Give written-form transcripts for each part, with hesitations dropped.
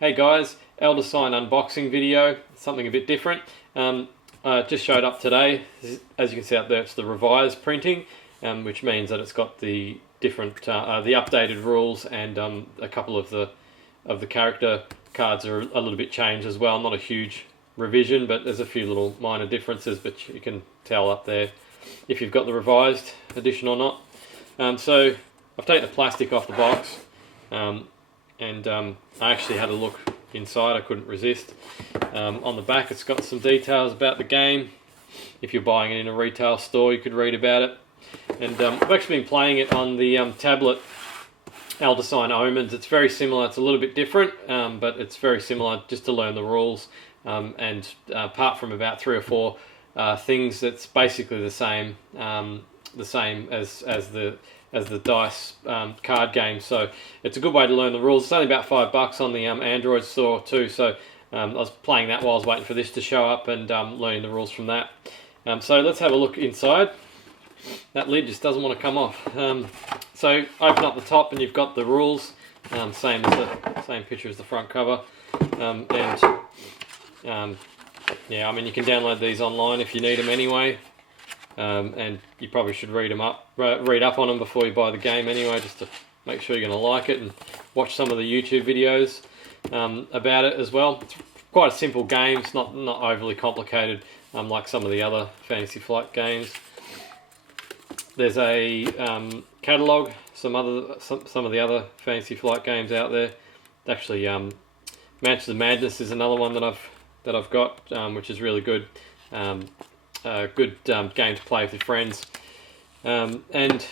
Hey guys, Elder Sign unboxing video, something a bit different. Just showed up today. As you can see up there, it's the revised printing, which means that it's got the different, the updated rules, and a couple of the character cards are a little bit changed as well. Not a huge revision, but there's a few little minor differences, but you can tell up there if you've got the revised edition or not. So I've taken the plastic off the box. I actually had a look inside, I couldn't resist. On the back it's got some details about the game. If you're buying it in a retail store, you could read about it. And I've actually been playing it on the tablet Elder Sign Omens. It's very similar, it's a little bit different, but it's very similar just to learn the rules. Apart from about 3 or 4 things, it's basically the same as the dice card game. So it's a good way to learn the rules. It's only about $5 on the Android store too, so I was playing that while I was waiting for this to show up and learning the rules from that. So let's have a look inside. That lid just doesn't want to come off. So open up the top and you've got the rules, same picture as the front cover. Yeah, I mean, you can download these online if you need them anyway. And you probably should read up on them before you buy the game anyway, just to make sure you're going to like it, and watch some of the YouTube videos about it as well. It's quite a simple game. It's not overly complicated, like some of the other Fantasy Flight games. There's a catalogue, some of the other Fantasy Flight games out there. Actually, Mansions of Madness is another one that I've got, which is really good. Good game to play with your friends, and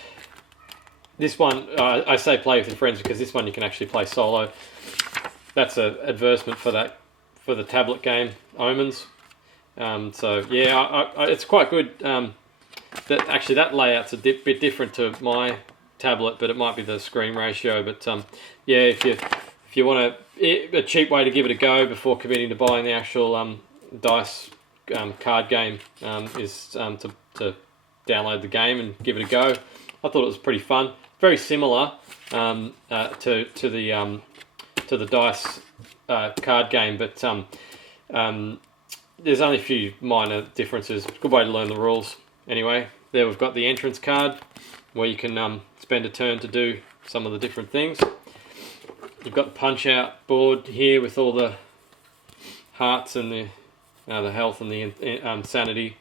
this one, I say play with your friends because this one you can actually play solo. That's an advertisement for the tablet game Omens. So yeah, it's quite good. That layout's a bit different to my tablet, but it might be the screen ratio. But yeah, if you want a cheap way to give it a go before committing to buying the actual dice card game, is to download the game and give it a go. I thought it was pretty fun. Very similar to the dice card game, but there's only a few minor differences. Good way to learn the rules. Anyway, there we've got the entrance card where you can spend a turn to do some of the different things. You've got the punch out board here with all the hearts and the health and the sanity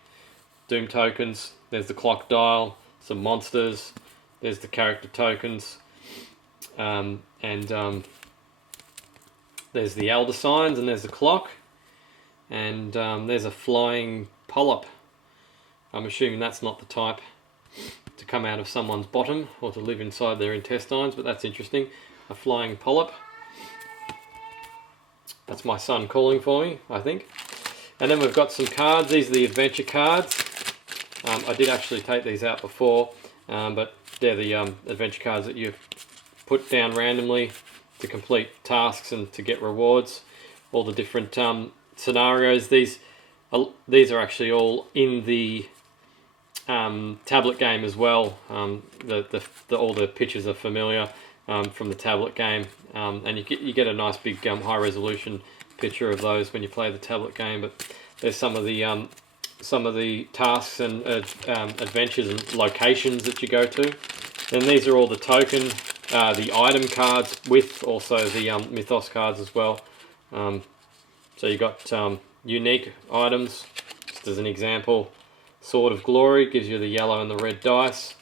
doom tokens. There's the clock dial, some monsters, there's the character tokens, and there's the elder signs, and there's the clock, and there's a flying polyp. I'm assuming that's not the type to come out of someone's bottom or to live inside their intestines, but that's interesting. A flying polyp. That's my son calling for me, I think. And then we've got some cards. These are the adventure cards. I did actually take these out before, but they're the adventure cards that you put down randomly to complete tasks and to get rewards. All the different scenarios. These are actually all in the tablet game as well. All the pictures are familiar from the tablet game, and you get a nice big high resolution picture of those when you play the tablet game. But there's some of the tasks and adventures and locations that you go to. And these are all the token, the item cards, with also the mythos cards as well. So you got unique items. Just as an example, Sword of Glory gives you the yellow and the red dice.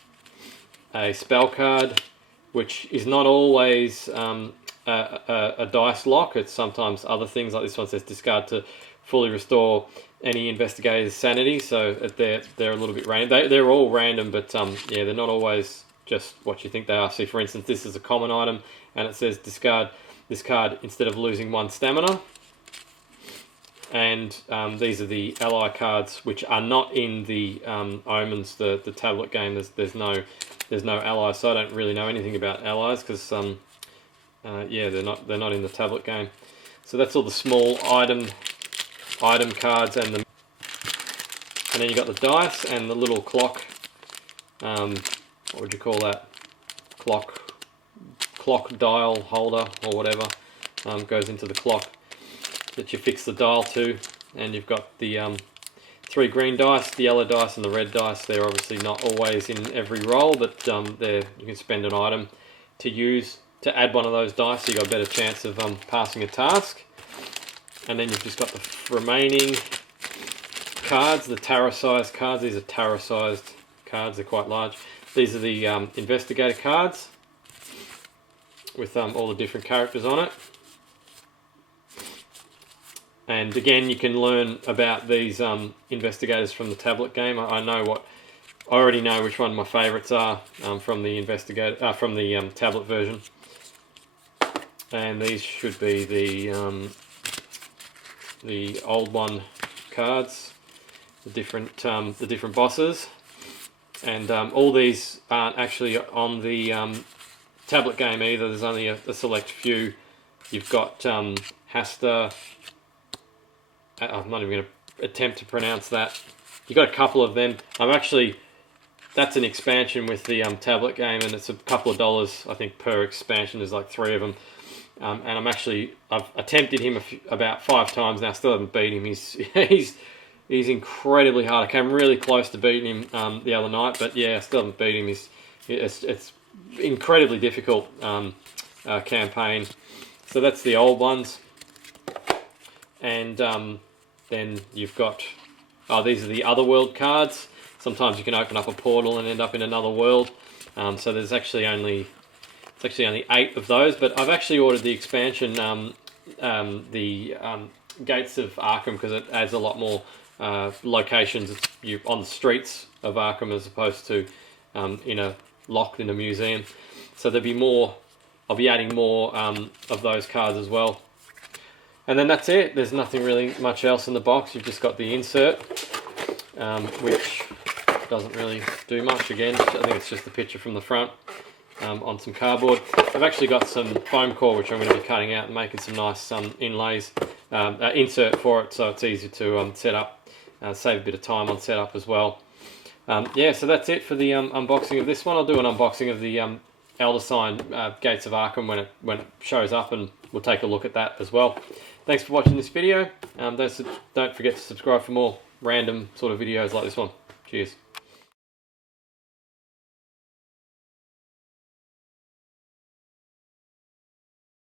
A spell card, which is not always a dice lock. It's sometimes other things, like this one says discard to fully restore any investigator's sanity. So they're a little bit random. They're all random, but yeah, they're not always just what you think they are. So for instance, this is a common item and it says discard this card instead of losing 1 stamina. And these are the ally cards, which are not in the Omens, the tablet game. There's no allies, so I don't really know anything about allies because yeah, they're not in the tablet game. So that's all the small item cards, and then you got the dice and the little clock. What would you call that? Clock dial holder or whatever. goes into the clock that you fix the dial to, and you've got the 3 green dice, the yellow dice and the red dice. They're obviously not always in every roll, but you can spend an item to add one of those dice, so you've got a better chance of passing a task. And then you've just got the remaining cards, the tarot-sized cards. These are tarot-sized cards, they're quite large. These are the investigator cards with all the different characters on it. And again, you can learn about these investigators from the tablet game. I already know which one my favourites are from the tablet version. And these should be the old one cards, the different bosses, and all these aren't actually on the tablet game either. There's only a select few. You've got Hasta. I'm not even going to attempt to pronounce that. You've got a couple of them. That's an expansion with the tablet game, and it's a couple of dollars, I think, per expansion. There's like 3 of them. And I've attempted him about 5 times now. Still haven't beat him. He's incredibly hard. I came really close to beating him the other night, but yeah, I still haven't beat him. It's incredibly difficult campaign. So that's the old ones, and then you've got these are the other world cards. Sometimes you can open up a portal and end up in another world. So there's actually only 8 of those, but I've actually ordered the expansion, the Gates of Arkham, because it adds a lot more locations. You're on the streets of Arkham as opposed to locked in a museum. So there'll be more. I'll be adding more of those cards as well. And then that's it. There's nothing really much else in the box. You've just got the insert, which doesn't really do much. Again, I think it's just the picture from the front. On some cardboard. I've actually got some foam core which I'm going to be cutting out and making some nice inlays, insert for it, so it's easy to set up, save a bit of time on setup as well. Yeah, so that's it for the unboxing of this one. I'll do an unboxing of the Elder Sign Gates of Arkham when it shows up, and we'll take a look at that as well. Thanks for watching this video. Don't forget to subscribe for more random sort of videos like this one. Cheers.